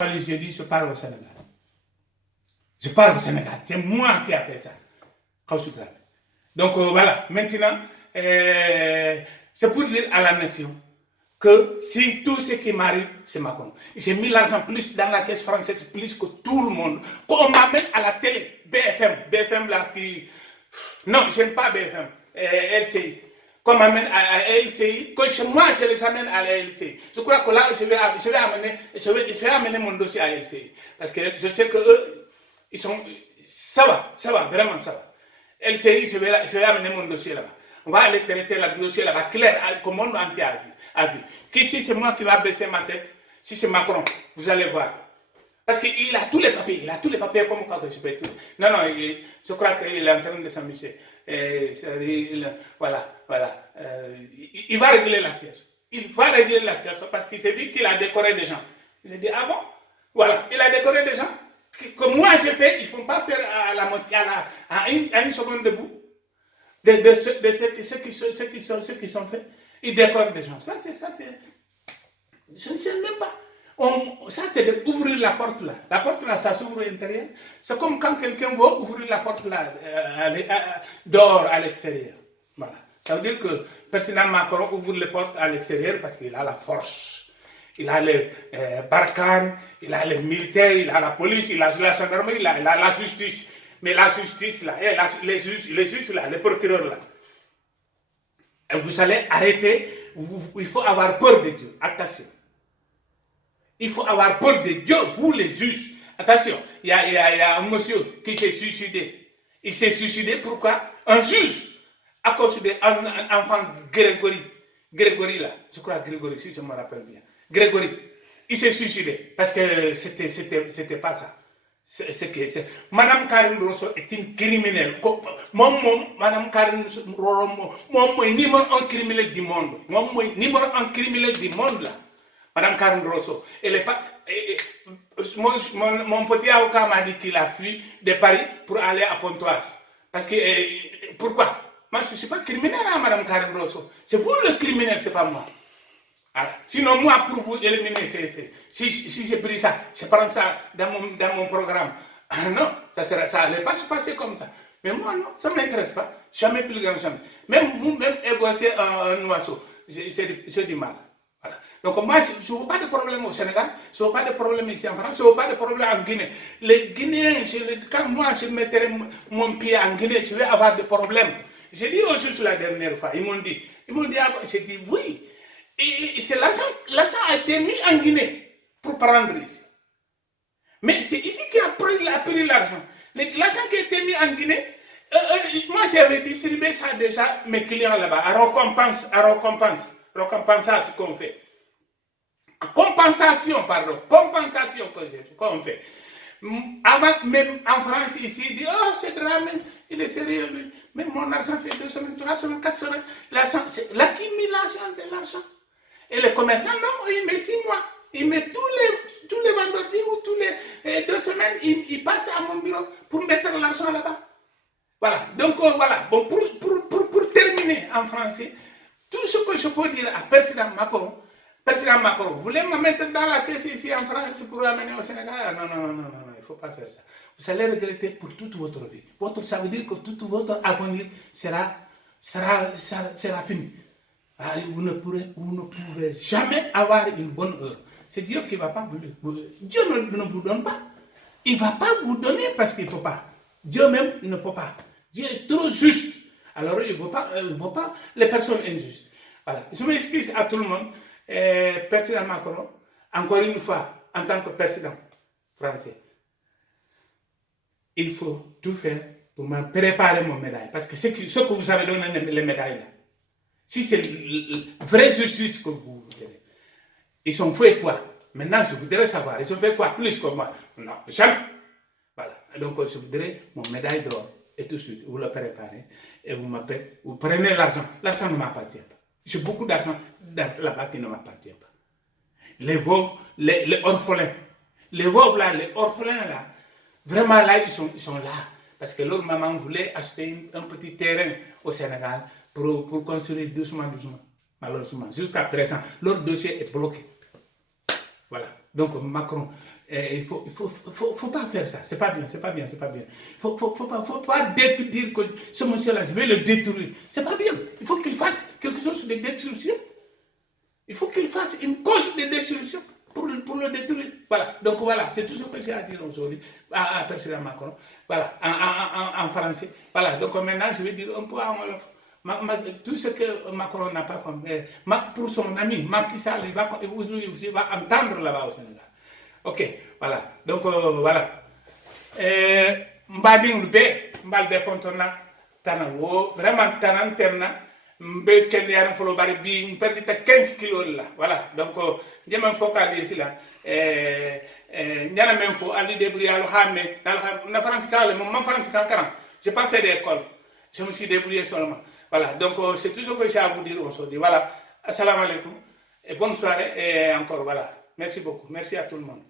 Allez, j'ai dit, je pars au Sénégal. Je pars au Sénégal. C'est moi qui ai fait ça. Donc voilà, maintenant, c'est pour dire à la nation que si tout ce qui m'arrive, c'est Macron. J'ai mis l'argent plus dans la caisse française, plus que tout le monde. Qu'on m'amène à la télé, BFM là qui... Non, je n'aime pas BFM, LCI. Qu'on m'amène à LCI, que moi je les amène à la LCI. Je crois que là, je vais amener mon dossier à LCI. Parce que je sais que eux, ils sont... Ça va, vraiment ça va. LCI, je vais amener mon dossier là-bas. On va aller traiter le dossier là-bas, clair, comme le monde entier a vu. Si c'est moi qui va baisser ma tête, si c'est Macron, vous allez voir. Parce qu'il a tous les papiers, comme quoi que je peux tout. Non, je crois qu'il est en train de s'amuser. Voilà. Il va régler la situation. Il va régler la situation parce qu'il s'est dit qu'il a décoré des gens. Il a dit, ah bon? Voilà, il a décoré des gens. Que moi j'ai fait, ils ne vont pas faire à une seconde debout de ceux qui sont faits. Ils décorent des gens. Ça, c'est. Je ne sais même pas. Ça, c'est d'ouvrir la porte là. La porte là, ça s'ouvre à l'intérieur. C'est comme quand quelqu'un veut ouvrir la porte là, dehors, à l'extérieur. Voilà. Ça veut dire que le président Macron ouvre les portes à l'extérieur parce qu'il a la force. Il a les barcanes, il a les militaires, il a la police, il a la gendarmerie, il a la justice. Mais la justice là, les juges là, les procureurs là, vous allez arrêter, il faut avoir peur de Dieu. Attention. Il faut avoir peur de Dieu, vous les juges. Attention, il y a un monsieur qui s'est suicidé. Il s'est suicidé pourquoi? Un juge, à cause d'un enfant Grégory là, je crois Grégory, si je me rappelle bien. Grégory, il s'est suicidé parce que c'était pas ça. Madame Karine Rosso est une criminelle. Madame Karine Rosso, numéro un criminel du monde. Numéro un criminel du monde là. Madame Karine Rosso, elle est pas. Mon petit avocat m'a dit qu'il a fui de Paris pour aller à Pontoise. Parce que pourquoi? Moi je ne suis pas criminel, hein, Madame Karine Rosso. C'est vous le criminel, c'est pas moi. Alors, sinon, moi, pour vous éliminer, si j'ai pris ça, je prends ça dans mon programme. Ah non, ça n'allait pas se passer comme ça. Mais moi, non, ça ne m'intéresse pas. Jamais plus grand, jamais. Même égosser un oiseau, c'est du mal. Voilà. Donc, moi, je ne veux pas de problème au Sénégal, je ne veux pas de problème ici en France, je ne veux pas de problème en Guinée. Les Guinéens, quand moi, je mettrai mon pied en Guinée, je vais avoir des problèmes. J'ai dit aux juges la dernière fois, ils m'ont dit, j'ai dit oui. Et c'est l'argent a été mis en Guinée pour prendre ici. Mais c'est ici qu'il a pris l'argent. L'argent qui a été mis en Guinée, moi j'avais distribué ça déjà mes clients là-bas, à récompense à ce qu'on fait. Compensation qu'on fait. Avant, même en France, ici, il dit, oh, c'est drame, il est sérieux, lui. Même mon argent fait 2 semaines, 3 semaines, 4 semaines. C'est l'accumulation de l'argent. Et les commerçants, non, il met 6 mois. Il met tous les vendredis ou tous les 2 semaines, il passe à mon bureau pour mettre l'argent là-bas. Voilà. Donc, voilà. Bon, pour terminer en français, tout ce que je peux dire à président Macron, vous voulez me mettre dans la caisse ici en France pour l'amener au Sénégal? Non, il ne faut pas faire ça. Vous allez regretter pour toute votre vie. Ça veut dire que tout votre avenir sera fini. Vous ne pouvez jamais avoir une bonne heure. C'est Dieu qui ne va pas vous. Dieu ne vous donne pas. Il ne va pas vous donner parce qu'il ne peut pas. Dieu même ne peut pas. Dieu est trop juste. Alors il ne veut pas les personnes injustes. Voilà. Je m'excuse à tout le monde. Président Macron, encore une fois, en tant que président français, il faut tout faire pour me préparer mon médaille. Parce que ce que vous avez donné les médailles là, si c'est vraie justice que vous voudrez, ils ont fait quoi? Maintenant, je voudrais savoir, ils ont fait quoi plus que moi? Non, jamais. Voilà. Donc, je voudrais mon médaille d'or. Et tout de suite, vous le préparez et vous prenez l'argent. L'argent ne m'appartient pas. J'ai beaucoup d'argent là-bas qui ne m'appartient pas. Les veuves, les orphelins. Les veuves là, les orphelins là, vraiment là, ils sont là. Parce que leur maman voulait acheter un petit terrain au Sénégal pour construire doucement. Malheureusement, jusqu'à présent, leur dossier est bloqué. Voilà. Donc, Macron, Faut pas faire ça. C'est pas bien, c'est pas bien, c'est pas bien. Faut pas dire que ce monsieur-là, je vais le détruire. C'est pas bien. Il faut qu'il fasse quelque chose de destruction. Il faut qu'il fasse une cause de destruction pour le détruire. Voilà. Donc voilà, c'est tout ce que j'ai à dire aujourd'hui à président Macron. Voilà, en français. Voilà. Donc maintenant, je vais dire un peu en wolof. Tout ce que Macron n'a pas compris, pour son ami Macky Sall, lui aussi va entendre là-bas au Sénégal. Ok, voilà. Donc voilà. Mbading be mbal de kontona tana wo vraiment tanan terna mbe ken yaran folo bari bi perdi ta 15 kilos là. Voilà. Donc jema focaliser là ñana même fo andi débrouiller lo xamé na France kale mon France kankara. J'ai pas fait d'école. Je me suis débrouillé seulement. Voilà, donc c'est tout ce que j'ai à vous dire aujourd'hui. Voilà, assalamu alaikum et bonne soirée et encore voilà. Merci beaucoup. Merci à tout le monde.